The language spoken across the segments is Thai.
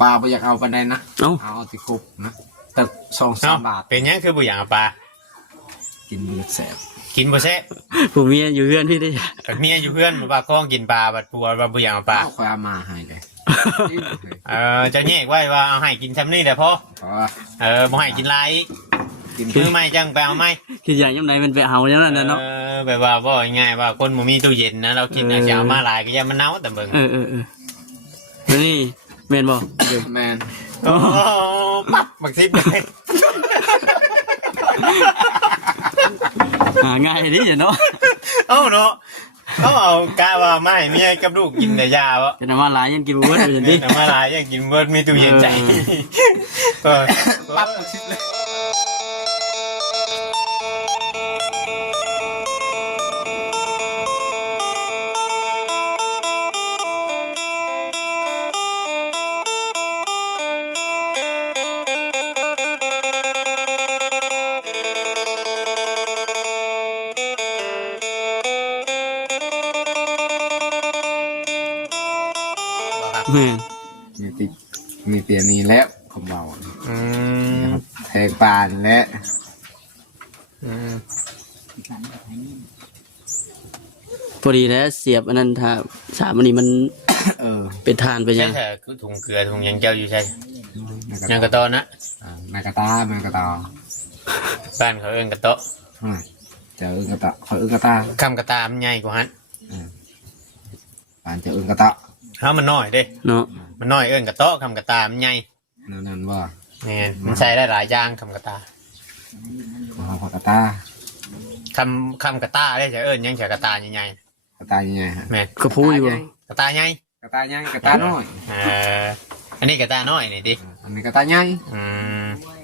ปลาไปอยากเอาไปได้นะเอาติคุบนะตึก2-3 บาทเป็นยังคือบุอย่างปลากินเลือดแสบกินบ่แซ่บผู้เมียอยู่เพื่อนพี่ได้เมียอยู่เพื่อนบ่คล้องกินปลาบัดปัวบ่บุอย่างปลาคอยเอามาให้เลยจะแยกไว้ว่าเอาให้กินซ้ำนี่แต่พอบ่ให้กินหลายคือไม่จังไปเอาไม่คืออย่างยังไงมันไปเอาอย่างนั้นเนาะแบบว่าบ่ง่ายว่าคนบ่มีตู้เย็นนะเรากินจะเอามาหลายก็ยังมันเน่าแต่เบิ่งนี่แมนบ่แมนปั๊บบักซิบเลยง่ายดิเนาะเนาะเอากะว่าไม่เมียกับลูกกินแต่ยาวะแต่น้ำมันหลายยังกินเบิร์ดอยู่ดิน้ำมันหลายยังกินเบิร์ดมีตู้เย็นใจปั๊บบักซิบเลยมีเตียนี้แล้วผมเบาแทงปานและพอดีแล้วเสียบอันนั้นถ้าสามอันนี้มันเป็นทานไปยังใช่คือถุงเกลือถุงยังเจ้าอยู่ใช่ยังกระตอนะนากระตาแมงกระตอบ้านเขาเอิ้นกระโตะจะเอิ้นกระตอเขาเอิ้นกระตาคำกระตามันใหญ่กว่าฮั่นบ้านจะเอิ้นกระตอมันน้อยเด้เนาะมันน้อยเอิ้นกระโตะคำกระตามันใหญ่นั่นว่าเนี่ยมันใช้ได้หลายอย่างคำกระตาผักกระตาคำกระตาได้จะเอิ้นยังจะกระตาใหญ่กระตาใหญ่ฮะแม่กระพู้อยู่กระตาใหญ่กระตาใหญ่กระตาน้อยอันนี้กระตาน้อยนี่ดิอันนี้กระตาใหญ่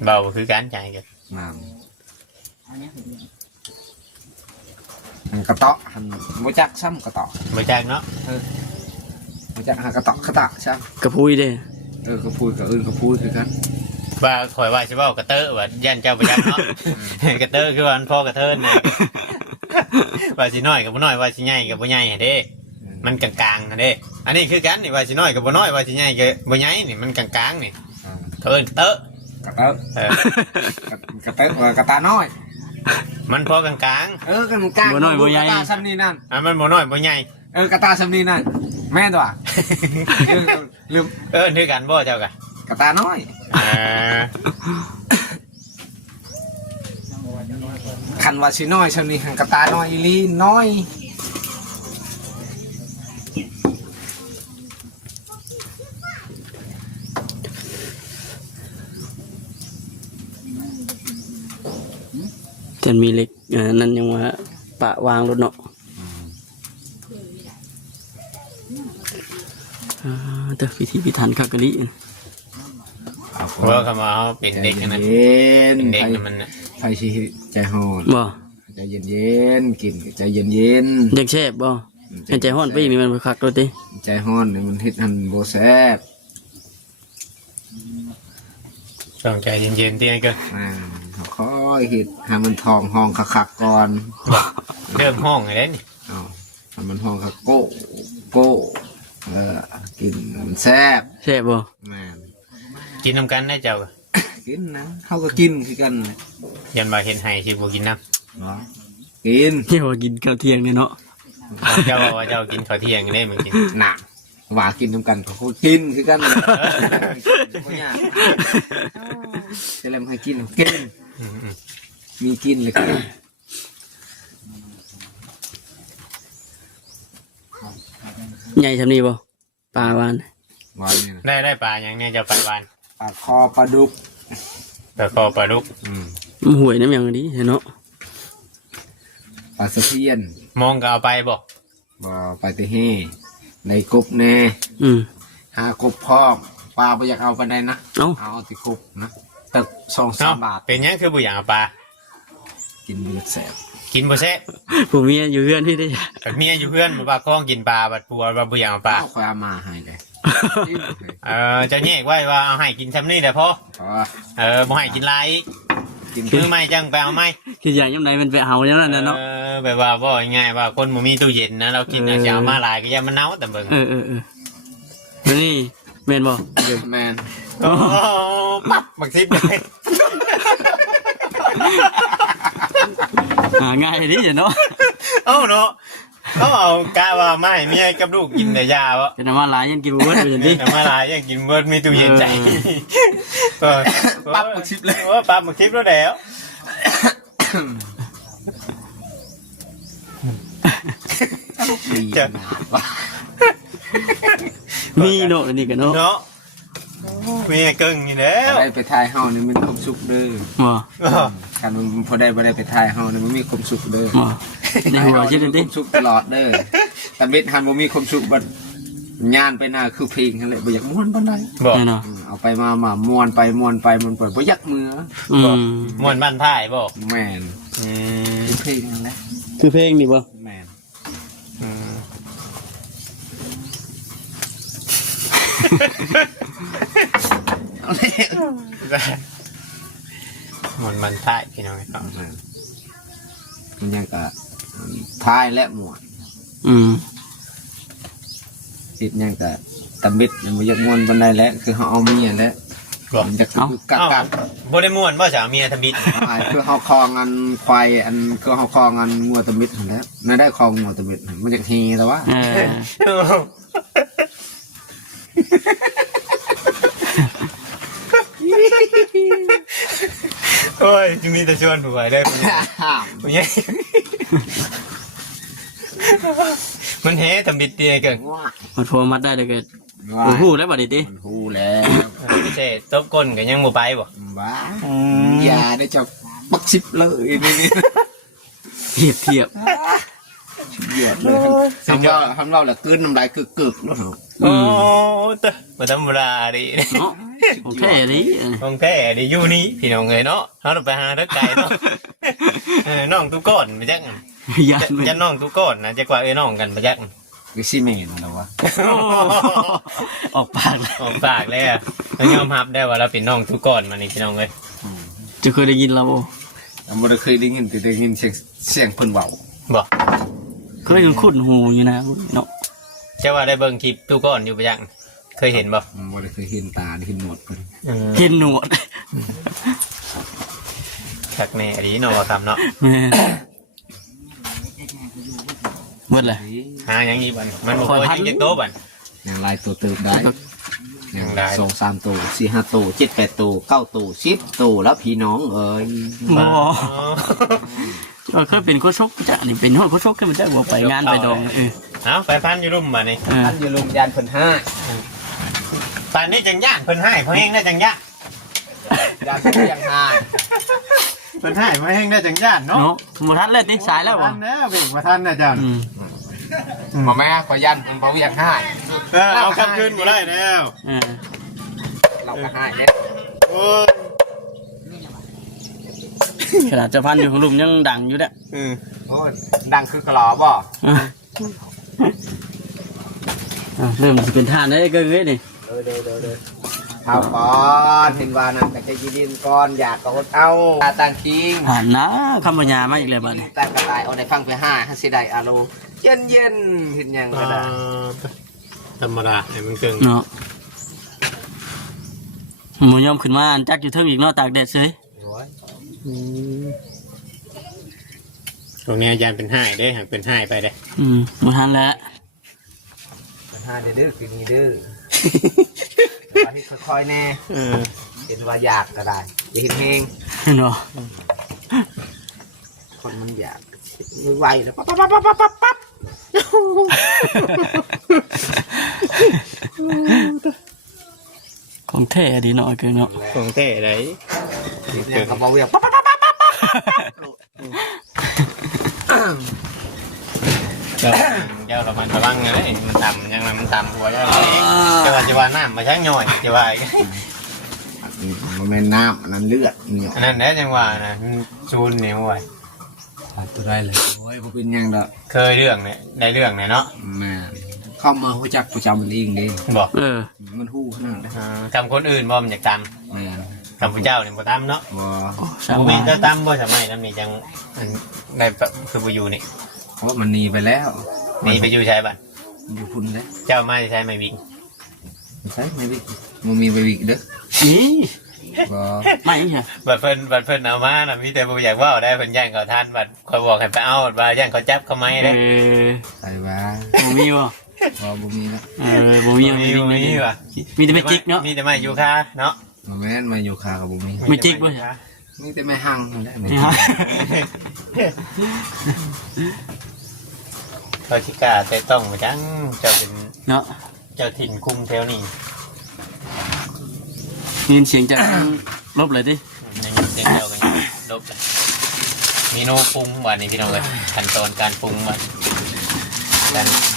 เบาคือการใจกันกระเตาะโมจักซ้ำกระเตาะโมจักเนาะโมจักกระเตาะกระตะใช่กระพู้เด้กระพู้กับกระพู้คือกันว่าคอยว่าใช่ป่ากระเตอร์ว่ายันเจ้าประยันเนาะกระเตอร์คือวันพ่อกระเทินเนี่ยว่าสิน้อยกับบ่น้อยว่าสิใหญ่กับบ่ใหญ่เด้มันกลางๆเด้อันนี้คือกันนี่ว่าสิน้อยกับบ่น้อยว่าสิใหญ่กับบ่ใหญ่นี่มันกลางๆนี่เขาเอิ้นเตอร์กระเตอร์กระเตอร์กระตาน้อยมันพอกลางกันกลางบ่น้อยบ่ใหญ่กระตาซ้ำนี่นั่นมันบ่น้อยบ่ใหญ่กระตาซ้ำนี่นั่นแม่ตัวลืมนึกกันบ่เจ้ากันกระตาน้อยคันว่าสิน้อยซ้ำนี่กระตาน้อยอีลีน้อยจนมีเล็กนั่นยังว่าปะวางรถเนาะแต่พิธีพิธันคักกะลิเพราะคำว่าเป็นเด็กนะเป็นเด็กมันไฟชีใจฮ้อนบ่ใจเย็นๆกินใจเย็นๆเด็กแซ่บบ่ใจฮ้อนไปมีมันคักรถติใจฮ้อนมันเฮ็ดหันบ่แซ่บต้องใจเย็นๆติไอ้เกินค่อยเห็ดให้มันทองห้องคักๆก่อนเริ่มห้องไงนี่ให้มันห้องคักโก้กินมันแซ่บบ่แม่กินน้ำกันได้เจ้ากินนะเขาก็กินคือกันเลยยันมาเห็นไห้ชิบุกินน้ำกินเที่ยวกินข้าวเที่ยงเนี่ยเนาะเจ้าบอกว่าเจ้ากินข้าวเที่ยงได้เหมือนกินหนักว่ากินน้ำกันเขากินคือกันจะเล่มให้กินมีกินเลยครับใหญ่ชำนี้บ่ปลาวานได้ปลาอย่างนี้จะปลาวานปลาคอปลาดุกปลาดุกห่วยน้ำอย่างนี้เนาะปลาสะเพียนมองก็เอาไปบ่ไปแต่เฮ่ในกบแน่หากบพร้อมปลาไปอยากเอาไปได้นะเอาติกบนะตึก2-3 บาทเป็นยังคือบุอย่างปลากินเลือดแสบกินบ่แซ่บผู้เมียอยู่เพื่อนพี่ได้เมียอยู่เพื่อนบ่คล้องกินปลาบัดปัวบ่บุอย่างปลาคอยเอามาให้เลยจะแยกไว้ว่าเอาให้กินซ้ำนี่แต่พอบ่ให้กินหลายคือไม่จังไปเอาไม่คืออย่างยังไงมันไปเอาอย่างนั้นเนาะแบบว่าบ่ง่ายว่าคนบ่มีตู้เย็นนะเรากินจะเอามาหลายก็ยังมันเน่าแต่เบิ่งนี่ แม่นบ่ แมน โอ้ปั๊บบักซิบเลย ง่ายดีเนาะ เอ้าเนาะเอากะว่าไม่เมียกับลูกกินแต่ยาวะ เป็นน้ำมันหลายยังกินบ่เบิดอยู่ดิ แต่มาลายยังกินเบิร์ดมีตู้เย็นใจปั๊บบักซิบเลยว่าปั๊บบักซิบแล้ว ดีขนาดว่า มีเนาะอันนี้ก็เนาะ เนาะมีเกิงนี่แล้ว ได้ไปทายเฮานี่มันความสุขเด้อ บ่ คันมันพอได้บ่ได้ไปทายเฮานี่มันมีความสุขเด้อ บ่ในหัวชื่อ มี ดิ ความสุขตลอดเด้อแต่เม็ดหันบ่มีความสุขบัดงานไปหน้าคือเพลงนั่นแหละบ่อยากม่วนปานใด บอก เนาะ เอาไปมาม่วนไปม่วนไปม่วนไปบ่อยากมือ มวนบ้านท้ายบอก แม่นคือเพลงนั่นแหละ คือเพลงนี่บ่ แม่นเอาเลย มวนบ้านท้ายพี่น้องครับ มันยังก็ทายและม่วน ติดยังก็ตะมิดมันบ่อยากม่วนปานใดแล้วคือเฮาเอาเมียแล้ว บอก มันจะคือกัก เอ้า กัก บ่ได้ม่วนบ่สามีทบิด คือเฮาคลองอันควายอันคือเฮาคลองอันงัวตะมิดนั่นแหละน่าได้คลองงัวตะมิดมันจะเฮแต่ว่า โอ้ยจะมีแต่ชวนผู้ใหญ่ได้ผู้ใหญ่ผู้ใหญ่มันเฮทำบิดเตียเกิน ว้า มันพอมัดได้เด้อเกิด ว้า โอ้โหแล้วบัดนี้ติ มันฮู้แล้ว ไม่ใช่ตบก้นก็ยังบ่ไปบ่ ว้าอย่าได้จะปักชิบเลยนี่ เทียบ เหยียดเลยทำเราแหละกลืนน้ำลายกึกๆแล้วเหรอ โอ้ตะบ่ธรรมดาดิ เนาะโอเคดิ ของแท้ดิอยู่นี่พี่น้องเอ้ยเนาะเฮาต้องไปหาเด้อไกลเนาะน้องทุกก้อนไปจัก ยัน จะน้องทุกก้อนนะจะกว่าน้องกันไปจัก คือซีเมนต์แล้ววะ ออกปากแล้ว ออกปากเลยอ่ะยอมรับได้ว่าเราเป็นน้องทุกก้อนมานี่พี่น้องเอ้ย จะเคยได้ยินเราบ่ เราไม่ได้เคยได้ยินแต่ได้ยินเสียงเพิ่นเบา บ่ เคยคุ้นหูอยู่นะเนาะ จะว่าได้เบิ่งคลิปทุกก้อนอยู่ไปจักเคยเห็นบ่ ไม่ได้เคยเห็นตาได้เห็นหนวดเพิ่น เห็นหนวด ชักแน่ดีเนาะว่าคำเนาะ แม่เบิดเลย หาอย่างนี้บันมันบอกว่ายังจะโตบัน อย่างลายตัวเติบได้ อย่างไร 2-3ตัว4-5ตัว7-8ตัว9ตัว10ตัวแล้วพี่น้องเอ้ย บ่เคยเป็นโคชกจ้ะนี่เป็นโคชกขึ้นมาได้บ่ไปงานไปดองเออ เอาไปพันอยู่รุ่มมานี่ ท่านอยู่ลุมยานเพิ่นห้า ตอนนี้จังย่านเพิ่นให้เพิ่นเฮงได้จังย่าน ยานเพิ่นยังห้า เพิ่นให้เพิ่นเฮงได้จังย่านเนาะ เนาะบ่ทันแล้วติสายแล้วบ่ ทันแล้วเบ่งมาทันนะจัน บ่แม่ก็ยันมันบ่อยากห้า เอากลับคืนบ่ได้แล้ว เราก็ห้าเฮ็ด โอ้ย ขนาดจะพันอยู่ของลุมยังดังอยู่เด้อ โอ้ยดังคือกะหลอบ่ เริ่มสิเป็นท่านได้เกินเลยนี่ เด้อเอาก่อนเห็นว่านั่นก็จะยิดินก่อนอยากก็อดเอาตาต่างคิง ผ่านนะคำปัญญามาอีกแล้วบัดนี้ แต่กระต่ายเอาได้ฟังไปห้าให้สิได้อาโลเย็นเห็นหยังก็ได้ ธรรมดาให้มันเกิง เนาะหมูยอมขึ้นมาอันจักอยู่เทิงอีกเนาะตากแดดเฉย ตรงนี้ยันเป็นให้ได้หากเป็นให้ไปได้ บ่ทันแล้ว ห้าเด้อคือนี่เด้อว่าที่ค่อยๆแน่เห็นว่าอยากก็ได้อย่าเห็นเฮง เนาะ คนมันอยากมือไวแล้วปั๊บ ของแท้ดีเนาะเกินเนาะ ของแท้ไหน เนี่ยก็บอกว่าปั๊บ เจ้าเรามันระวังไงมันต่ำยังไงมันต่ำหัวเจ้าจะว่าน้ำมาชักหน่อยจะว่า มันเป็นน้ำอันนั้นเลือดเนี่ย อันนั้นแน่จังว่านะซูนเนี่ยไว้ ตัวได้เลยโอ้ยบ่เป็นหยังดอก เคยเรื่องเนี่ยได้เรื่องเนี่ยเนาะ แม่เข้ามาฮู้จักประจำมันเองเด้ บอก มันฮู้ขนาดนั้น คำคนอื่นบ่มันอยากต แม่ ำคำพระเจ้าเนี่ยบ่ตำเนาะ บ่ สา บ่ ม มี บาท เจ้าตำบ่สมัยนั้นนี่จังได้คือบ่อยู่นี่ เพราะมันหนีไปแล้ว หนีไปอยู่ใช้บ้าน อยู่พุ่นแล้ว เจ้ามาใช้ไม่วิ่ง ม ใช่ไม่วิกมันมีไปวิกเด้อ นี่ บ่ ไม่ใช่ บัดเพิ่นเอามาน่ะมีแต่บ่อยากเว้าได้เพิ่นย่างเขาท่านบัดคอยบอกให้ไปเอาบัดว่าย่างเขาจับเขาไหมเด้ ใส่ว่า บ่มีบ่ บ่มีแล้ว บ่มี มีว่ะ มีแต่ไม่จิกเนาะ มีแต่ไม้ยูคาเนาะ บ่แม่นมาอยู่คากับบ่มี ไม่จิกบ่ มีแต่ไม่หั่งนั่นแหละไม่ นี่ จิ ฮะ ก เขาชิกาแต่ต้องมาจังเจ้าเป็น เนาะ เจ้าถิ่นคุมแถวนี้ ยินเสียงจากลบเลยดิ ยังอยู่เสียงเดียวกันอยู่ลบเลยเมนูปรุงวันนี้พี่น้องเลยขั้นตอนการปรุงวัน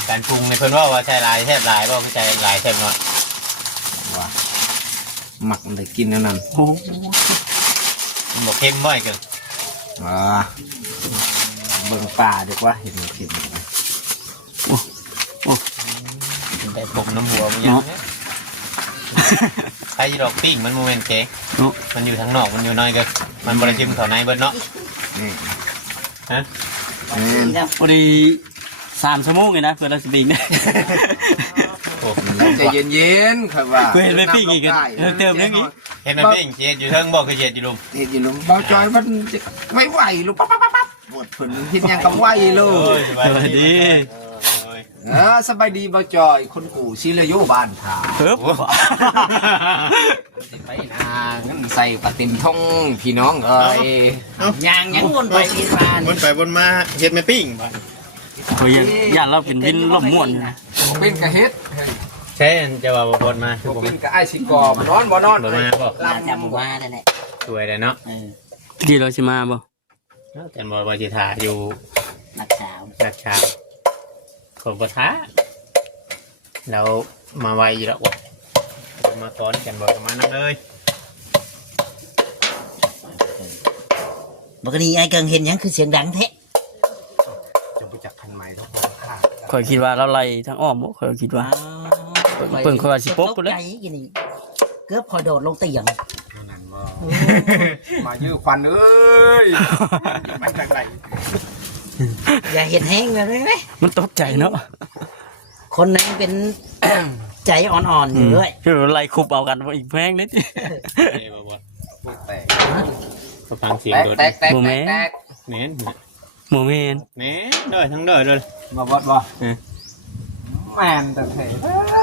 การปรุงในเพิ่นว่าใช้ลายแทบลายบ่ใช้ลายแทบน้อย ว่าหมักมันได้กินนั่นนั่น โอ้ มันบอกเข้มบ่อยเกิน อ่าเบิ่งป่าดีกว่าเห็นมันกิน แต่ผมน้ำหัวมันยังเนี่ยใครดอกปิ้งมันโมเมนต์เค้ก โอ้ มันอยู่ทางนอกมันอยู่น้อยเกินมันบริจิมเขาในเบิดเนาะ นี่ ฮะ นี่ พอดี3 ชั่วโมงเลยนะเพื่อนเราสิบิงเนี่ย โอ้ ใจเย็นๆครับว่า เพื่อนไปปิ้งอีกกันเติมเรื่องนี้ เห็นมันปิ้งเจ็ดอยู่เทิงบอกคือเจ็ดอยู่ลุม เห็นอยู่ลุงเบาจอยมันไม่ไหวลูกปั๊บปั๊บปั๊บหมดผลเห็นยังกับไหวเล โอ้ ย ยสบายดี สบายดีเบาจอยคนกูชิเลโยบ้านถา เพิ่ม ไปนางั้นใส่ปะติมท่องพี่น้องเอ้ย ยางยังวนไปกินมา บนไปบนมาเห็ดไม่ปิ้งบ่ เฮ้ยย่านเราเป็นวินล่มม่วนอยู่นะ เป็นกระเฮ็ด ใช่จะว่าบนมาคือผม เป็นกระไอชิกอมนอนบ่นอน บ่มาบ่ ลาจำว่าได้แหละ สวยเลยเนาะ กี่เราสิมาบ่ แต่บ่ว่าสิถ่าอยู่ นักสาว นักชาคนบ่ท้าแล้วมาไวอยู่แล้วมาสอนกันบ่กันมานํเลย ปกติไอ้เกิงเห็นหยังคือเสียงดังแท้ จะไปจับพันไม้เขาพอค่ะ ข่อยคิดว่าเราไล่ทางอ้อมบ่ข่อยคิดว่าเพิ่นข่อยว่าสิปบกู ตก เด้ ใจกินนี่เกือบพอโดดลงเตียง นั่นบ่มายื้อควันเอ้ยมันจังได อย่าเห็นแห้งเลยไหม มันตกใจเนาะ คนนั้นเป็น ใจอ่อนๆอยู่ด้วย คือไล่คุบเอากันบ่อีกแพงนิด เอ้บ่บ่ แตก ก็ฟังเสียงโดด แตกแตกแตก เน้น โมเมนต์ เน้นเด้อทั้งเด้อเลย มาบดบ่แม่นแต่เถ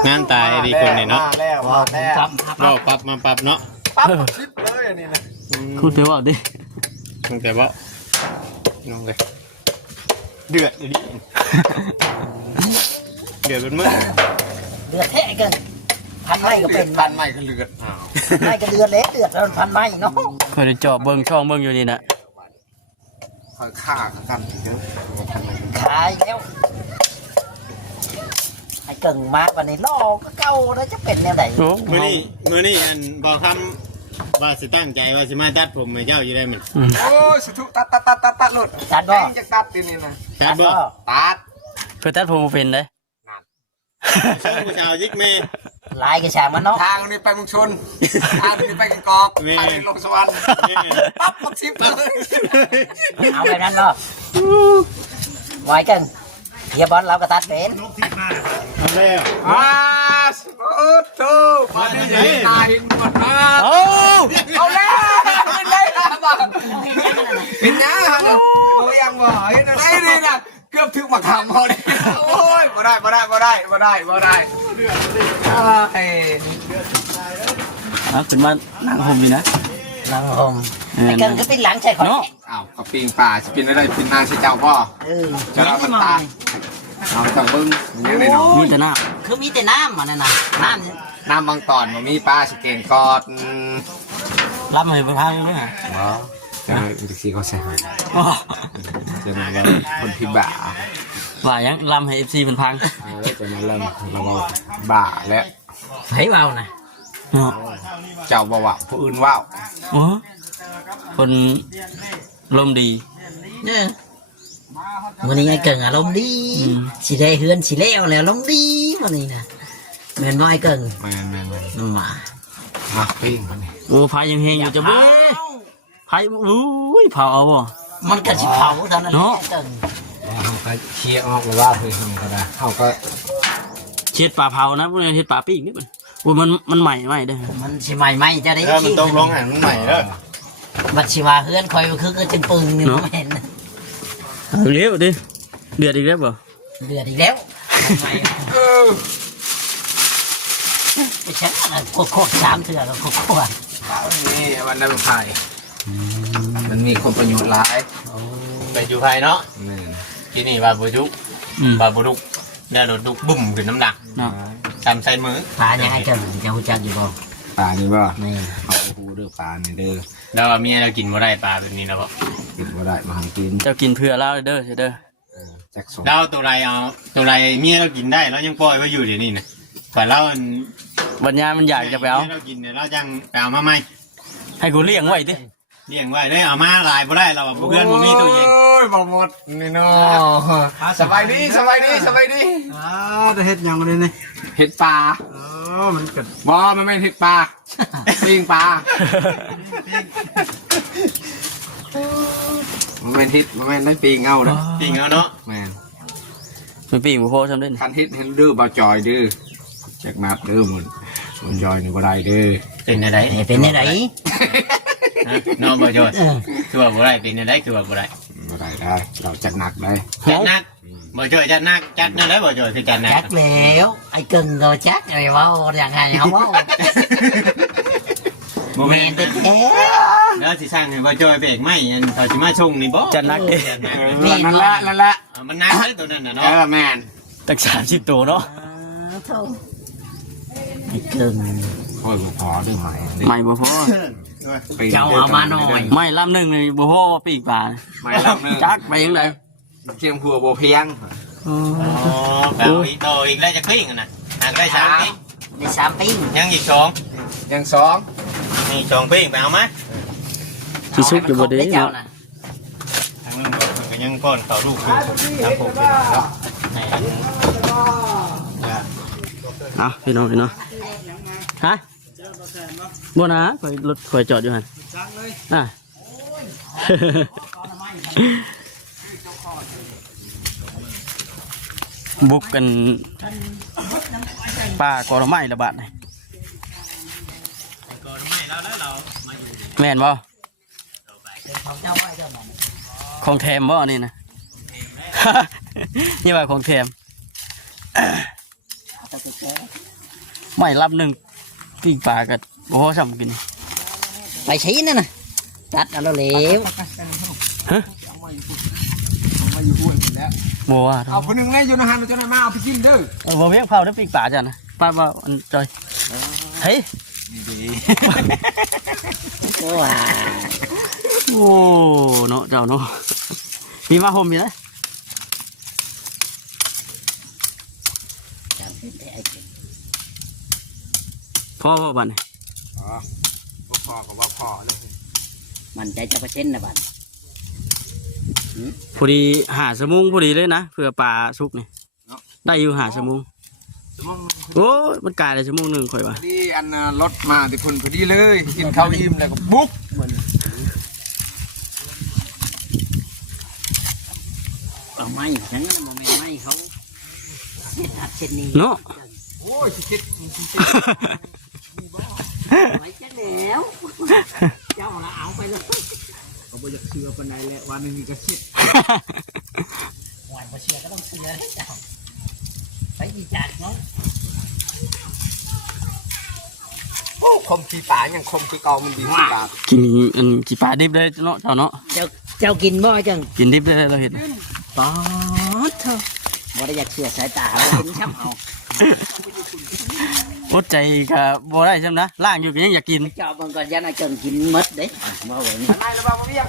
งานตายดีคนนี่เนาะ มาแล้วมาแล้ว จำครับ เราปรับมาปรับเนาะ ปั๊บคลิปเลยอันนี้นะ พูดไปว่าดิ ตั้งแต่ว่าน้องเลยเดือดดิเดือดเป็นเมื่อ เดือดแท้ไอ้เกิงพันไม้ก็เป็น พันไม้ก็เลือดอ้าว ไม้ก็เดือดเลยเดือดแล้วพันไม้เนาะ ข่อยได้จอบเบิ่งช่องเบิ่งอยู่นี่นะ คอยฆ่ากันเยอะพันไม้ ขายแล้วไอ้เกิงมากวันนี้ล่อก็เก่าแล้วจะเป็นแนวไหน โอ้ มือนี่อันบอกคำว่าสิตั้งใจว่าสิมาตัดผมให้เจ้าอยู่ได้มัน โอ้ยสุดทุกตัดหลุด ตัด แด บ่ งจะตัดทีนี้นะ ตัดบ่ ตัด เพื่อตัดผมบ่เป็นเด้ เชิญผู้ชาวยิกเมย์ ลายกระชากมันเนาะ ทางนี้ไปเมุงชนทางนี้ไปกันกอกทางนี้ลงสวรรค์ปั๊บมักซิบเลย เอาแบบนั้นเนาะไว้เกิงเฮียบอลเราก็ตัดเป็น ทำแล้ว มาโอ้โหมาดินายหมดมา โอ้ เอาแล้วเป็นไงล่ะบ้าเป็นยังฮะโอ้ยังบ่เห็นอะไรนี่นะเกือบถึงมาคำเขาเลยโอ้ยบ่ได้เอ้ย เอาขึ้นมานั่งผมนี่นะ นังหมไอ้เกิงก็เป็นหลังใช่ขอ เนาะ อ้าวกับปิงป่าจะเป็นอะไรเป็นนางใช่เจ้าพ่อ เออ จะเรามันตาเอาจังบึ้งยังไงเนาะ มีแต่หน้า คือมีแต่น้ำมันนั่นน่ะน้ำ น้ำบางตอนมันมีปลาสเกนกอด รับมาให้เบิ่งทางด้วยฮะ ว้าวจะดูสิเขาใส่หาย อ๋อ จะมาแบบคนพิบ่า ว่ายังลำให้ FC เพิ่นพัง จะมาเริ่มเราบ่าแล้ว ให้เบานะ เนาะ เจ้าบ่าวผู้อื่นว่าว โอ้คนลมณ์ดี เนี่ยวันนี้ไอ้เกิงอารมณ์ดี อืม สิได้เฮือนสิแล้วแล้วอารมณ์ดีวันนี้นะเหมือนว่าไอ้เกิง แม่มา มาปิ้งมันนี่ โอ้พายยังเฮงอยู่จะเบ้พายอุ้ยเผาเอาบ่ มันก็สิเผาเท่านั้นแหละ เนาะ ไอ้เกิง เขาก็เคี่ยวออกเลยว่าคือทำก็ได้เขาก็ เช็ดปลาเผานะพวกนี้เช็ดปลาปิ้งนี่มัน อุ้ยมันใหม่เด้อ มันสิใหม่ไหมจะได้ ถ้ามันตกลงหันมันใหม่แล้ว บัดสิว่าเฮือนคอยคือก็จึงปึงนี่บ่เห็น เอาเร็วดิเดือดอีกแล้วบ่ เดือดอีกแล้วใหม่ไปฉันน่ะโคตร3เทื่อก็โคตร นี่วันนั้นไผ่มันมีคนประโยชน์หลาย ไปอยู่ภายเนาะ นี่ ที่นี่ว่าบุจุว่าบุดุกเนี่ยโดดดุกบุ่มขึ้นน้ำหนัก เนาะ จำใส่มือ พายังให้เจ้าจะฮู้จักอยู่บ่ ปลานี่บ่ นี่ เอาหูเด้อปลานี่เด้อ แล้วว่าเมียเรากินบ่ได้ปลาแบบนี้นะบ่ กินบ่ได้มาหากิน เจ้ากินเพื่อแล้วเด้อเด้อ แจ็คสอง เราตัวไรเอาตัวไรเมียเรากินได้เรายังปล่อยไว้อยู่เดี๋ยวนี้นะก่อนเรา วันยามันอยากจะไปเอา มียเรากินเนี่ยเราจังไปเอามาใหม่ ให้กูเลี้ยงไว้ดิ เลี้ยงไว้ได้เอามาหลายบ่ได้เราเพื่อนบ่มีตู้เย็น โอ้ยบ่หมดนี่เนาะสบายดีสบายดีสบายดี จะเฮ็ดยังเลยนี่ เห็ดปลา มันก็ บ่มันไม่เห็ดปลาปิ้งปลามันไม่นเห็ดมันไม่นได้ปิ้งเอาเลย จริงเอาเนาะ แม่น มันปีกบ่พอทำได้ คันเห็ดเห็นดื้อบ่จอยดื้อแจ็คนัดดื้อมันจอยนี่บ่ได้ดื้อ เป็นอะไร เป็นได้ได น้องบ่จอยคือว่าบ่ได้เป็นอะไรคือว่าบ่ได้ บ่ได้ได้เราจัดหนักได้ จัดหนักบ่จอยจัดหนักจัดนั่นแหละบ่จอยคือจัดหนัก จักแล้วไอ้กึ่งก็จักไอ้เว้าอย่างไงเฮาเว้า บ่ แม่ แม่ น น แท้ แล้วสิสร้างให้บ่จอยเบรกไม้อันเขาสิมาชงนี่บ่ จัดนักดิ นั่นแหละนั่นแหละ มันนักเลยตัวนั้นน่ะ เอ เนาะ อแม่น ตัก30ตัวเนาะ เท่าไอ้กึ่ง โอ้ยบ่พอดื้อใหม่ ไม่บ่พอ เจ้าเอามาหน่อย ไม่ลำหนึ่งเลยบ่พอปีกปลา ไม่รับนึง จักไปยังไง เชียงหัวบ่เพียง อ๋อแบบอีกโตอีกแล้วจะปิ้งน่ะหากได้3ปิ้ง ได้3ปิ้ง ยังอีก2 ยังสอง มี2ปิ้งไปเอามา ที่ซุกอยู่บ่ได้ เจ้า เนาะ น่ะ ทางนึงก็ยังป้อนข้าวลูกอยู่ทางผมเป็นเนาะ เอาพี่น้องฮะบ่นะข่อยรถข่อยจอดอยู่หั่นน่ะ บุกกันป่ากอไม้ระบาดนี่ ก่อนไม่แล้วเรามาอยู่ แม่นบ่ ของเจ้าไว้เจ้ามัน ของแถมบ่นี่นะ นี่ว่าของแถม เจ้าแก่ ไม่รับหนึ่งปีกปลากับบ่พอซ้ำกิน ไปชี้นั่นน่ะตัดเอาแล้วเหลว ฮะ มาอยู่ห้วยแล้ว บ่ว่า เอาคนนึงได้อยู่นะฮะเจ้านายมาเอาไปกินเด้อ บ่เพียงเผาได้ปีกปลาจ้ะนะป้าว่าอันจอยเฮ้ย โอ้ว่า โอ้เนาะเจ้าเนาะมีมาห่มอยู่นะ จำเป็นได้ไอ้กึ่ง พ่อบัดนี่ อ๋อพ่อก็ว่าพ่อเลย มันใจจะ%นะบัด พอดีหาสมุงพอดีเลยนะเพื่อปลาสุกนี่ได้อยู่หาสมุงโอ้ยมันกลายเลยสมุงหนึ่งข่อยว่า นี่อันรถมาที่พุ่นพอดีเลยกินข้าวอิ่มแล้วก็บุ๊กเหมือน เอาไม้ฉันน่ะบ่แม่นไม้เขาเฮ็ดหัดเช่นนี้ เนาะ โอ้ยคิด ไว้จักแล้วเจ้าละเอาไปเลย ก็บ่อยากเชื่อปานใดแหละวันนึงนี่ก็คิด หวานบ่เชื่อก็ต้องเชื่อให้เจ้าไปอีจัดเนาะ โอ้คมขี้ป่ายังคมขี้เก่ามันดีกว่า กินอันกี่ปลาดิบเลยเนาะเจ้าเนาะ เจ้ากินบ่จัง กินดิบเลยเราเห็น ป๊อดเถอะบ่ได้อยากเชื่อสายตาบ่เห็นช้ำเอา อดใจกับบ่ได้ใช่ไหมนะล่างอยู่ก็ยังอยากกิน เจ้าเบิ่งก่อนยันไอ้เจิงกินหมดเด้บ่เบิ่ง นายระวังบ่เรียก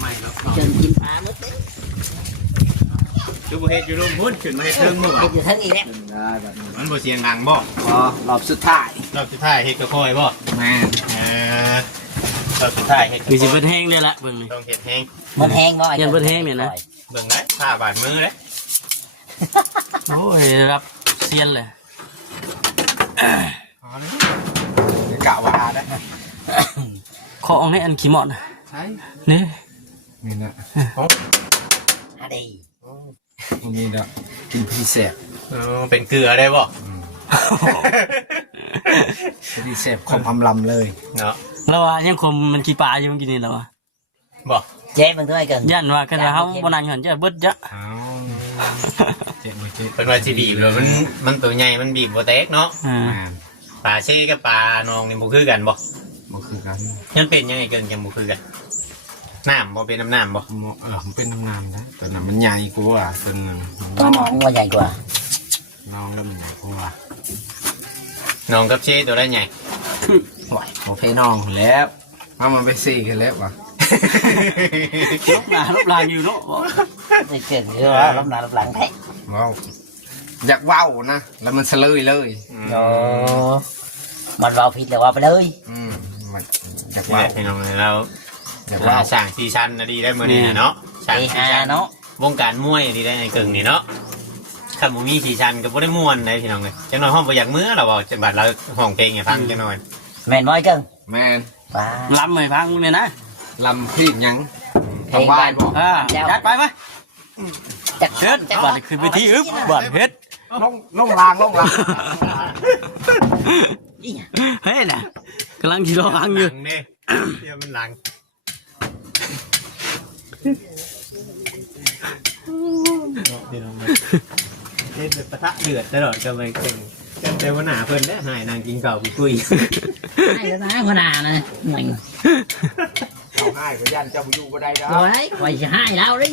ไม่แล้ว เจิงกินปลาหมดเด้ ดูบ่เฮ็ดอยู่ร่มพุ่นขึ้นมาเฮ็ดเทิงมื้อ กินอยู่ทั้งอีกแล้ว ได้แบบนี้ มันบ่เสียงดังบ่ อ๋อรอบสุดท้าย รอบสุดท้ายเฮ็ดก็ค่อยบ่ แม่ รอบสุดท้ายเฮ็ด คือสิเบิดแห้งได้ละเบิ่งนี่ ต้องเฮ็ดแฮง มันแห้งบ่ไอ้ ยันเบิดแห้งเนี่ยนะ เบิ่งได้ผ้าบาดมือเด้ โอ้ยรับเซียนเลย อ๋อเลยกะว่าได้ ขอเอาในอันขี้หมอดน่ะ ใช่ นี่ นี่นะ อะดี นี่นะกินพิเศษ เป็นเกลือได้บ่ ดีเสพคมอำลำเลย เนาะ เราว่ายังคมมันขี้ปลาอยู่เมื่อกี้นี่เราว่า บอก เจ๊มึงด้วยเกิน ย่านว่ากันว่าเฮาบ่นั่งหันจะเบิดจะ เอาเจ็บมือเจ็บ เป็นว่าสิบีบเลยมันตัวใหญ่มันบีบโบเต็กเนาะ อ่า แม่น ปลาเช่กับปลานองนี่บ่คือกันบ่ บ่คือกัน มันเป็นยังไงเกินจังบ่คือกันน้ำบ่เป็นน้ำบ่ มันเป็นน้ำนานนะแต่น้ำมันใหญ่กว่าตัวนึง ตัวน้องว่าใหญ่กว่า น้องแล้วมันใหญ่กว่า น้องกับเช่ตัวได้ใหญ่ ไหวโอเพน้องแล้วมันไปสี่กันแล้ววะ ลบหน้าลบหลังอยู่เนาะ ไม่เกินคือว่ารับหน้ารับหลังแท้ ว้าวอยากว้าวนะแล้วมันเสลยเลย โอ้มันเราผิดเลยว่าไปเลย มันอยาก นี่ ว้า แห ว ละพี่น้องเรา อยาก ว่า ว้าว สร้างซีซันนะดีได้มื้อนี้นะเนาะสร้าง ไอ้ ซี ฮา ซัน เนาะ วงการมวยดีได้ในเกิงนี่เนาะคันบ่มีซีซันก็บ่ได้ม่วนเลยพี่น้องเอ้ยจังน้อยห้องบ่อยากมื้อเราบอกจังบัดเราห้องเพลงให้ฟังจังน้อย แม่นน้อยเกิน แมน ป้า ลำให้พังเนี่ยนะ ลำพี่ยัง เพลง ทำบ้า บ้าน น บอก อ่าจัดไปไหม จัก เฮ็ดบาดขึ้นไปที่อึบบาดเฮ็ด ลงลางลงลาง เฮ้ยน่ะกำลังสิร้องอยู่ หลังเด้เดี๋ยวมันหลังพี่น้องเล่นแบบปะทะเดือดตลอดก็ไม่เก่งกันแต่ว่าหน้าเพิ่นได้หายนางกินข้าวคุย ให้แล้วนะขนาดนะหน่อย เอาให้ก็ยันเจ้าอยู่บ่ได้ดอก โอ้ยคอยจะให้เราดิ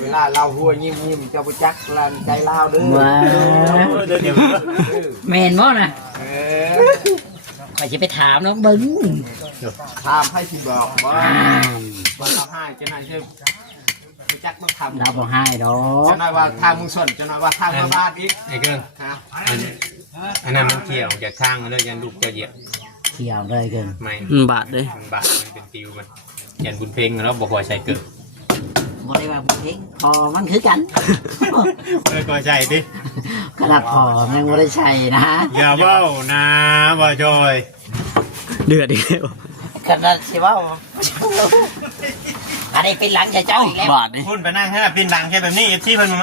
เวลาเราหัวยิ้มยิ้มเจ้าบ่จักลันใจลาวเด้อ ว้า เดี๋ยว แม่นบ่นะ เออ คอยจะไปถามน้องบึ้ง ถามให้สิบอกว่าว่าเราให้จะนายเชื่อบ่จักต้องทำ เราบ่ให้ดอก จะนายว่าทางมึงส่วนจะนายว่าทางมาบ้านอีก ไอ้เกิง ฮะ อันนั้นมันเกี่ยวจากข้างเลยยันลูกจะเหยียบ เที่ยวเลยเกิน ไม่ บาดเลย มันบาดมันเป็นติวมันยันบุญเพ่งแล้วบอกว่าใส่เกิด บ่ได้ว่าเพลงพอมันคือกัน เลยก็ใส่ดิ กระดาษพอมันยังบ่ได้ใช่นะ อย่าเบ้านะว่าจอย เดือดอีกแล้ว ขนาดสิว่าอันนี้เป็นหลังจะเจ้าอีกแล้ว บาดนี่ พุ่นไปนั่งให้ปินดังแค่แบบนี้ที่มัน